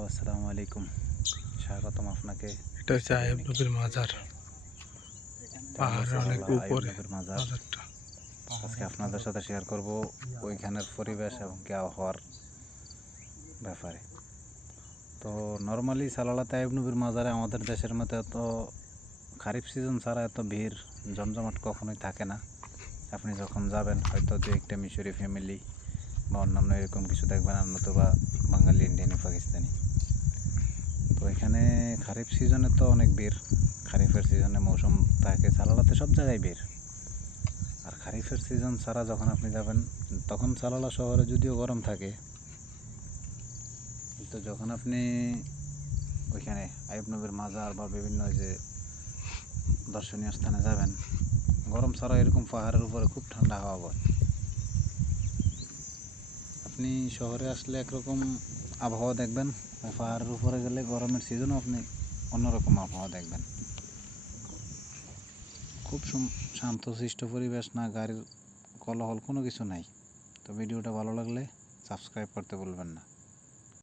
Hello, আসসালামু আলাইকুম। স্বাগতম আপনাকে। এটা হচ্ছে আইয়ুব নবীর মাজার। এটা হলো পাহাড়ের অনেক সালালা আইয়ুব উপরে নবীর মাজার। মাজারটা। আজকে আপনাদের সাথে শেয়ার করব ওইখানের পরিবেশ এবং কি আবহাওয়ার ব্যাপারে। তো নর্মালি সালালাতে আইয়ুব নবীর মাজারে আমাদের দেশের মতো এত খারিফ সিজন ছাড়া এত ভিড় জমজমাট কখনোই থাকে না। আপনি যখন যাবেন হয়তো দু একটা মিশরি ফ্যামিলি বা অন্যান্য এরকম কিছু দেখবেন, আর নতুবা বাঙালি, ইন্ডিয়ানি, পাকিস্তানি। তো এখানে খারিফ সিজনে তো অনেক ভিড়। খারিফের সিজনে মৌসুম থাকে, সালালাতে সব জায়গায় ভিড়। আর খারিফের সিজন ছাড়া যখন আপনি যাবেন তখন সালালা শহরে যদিও গরম থাকে, কিন্তু যখন আপনি ওইখানে আইয়ুব নবীর মাজার বা বিভিন্ন যে দর্শনীয় স্থানে যাবেন, গরম ছাড়া এরকম পাহাড়ের উপরে খুব ঠান্ডা হাওয়া বয়। আপনি শহরে আসলে একরকম আবহাওয়া দেখবেন, আর পাহাড়ের উপরে গেলে গরমের সিজনও আপনি অন্যরকম আবহাওয়া দেখবেন। খুব শান্তশিষ্ট পরিবেশ, না গাড়ির কোলাহল, কোনো কিছু নাই। তো ভিডিওটা ভালো লাগলে সাবস্ক্রাইব করতে ভুলবেন না।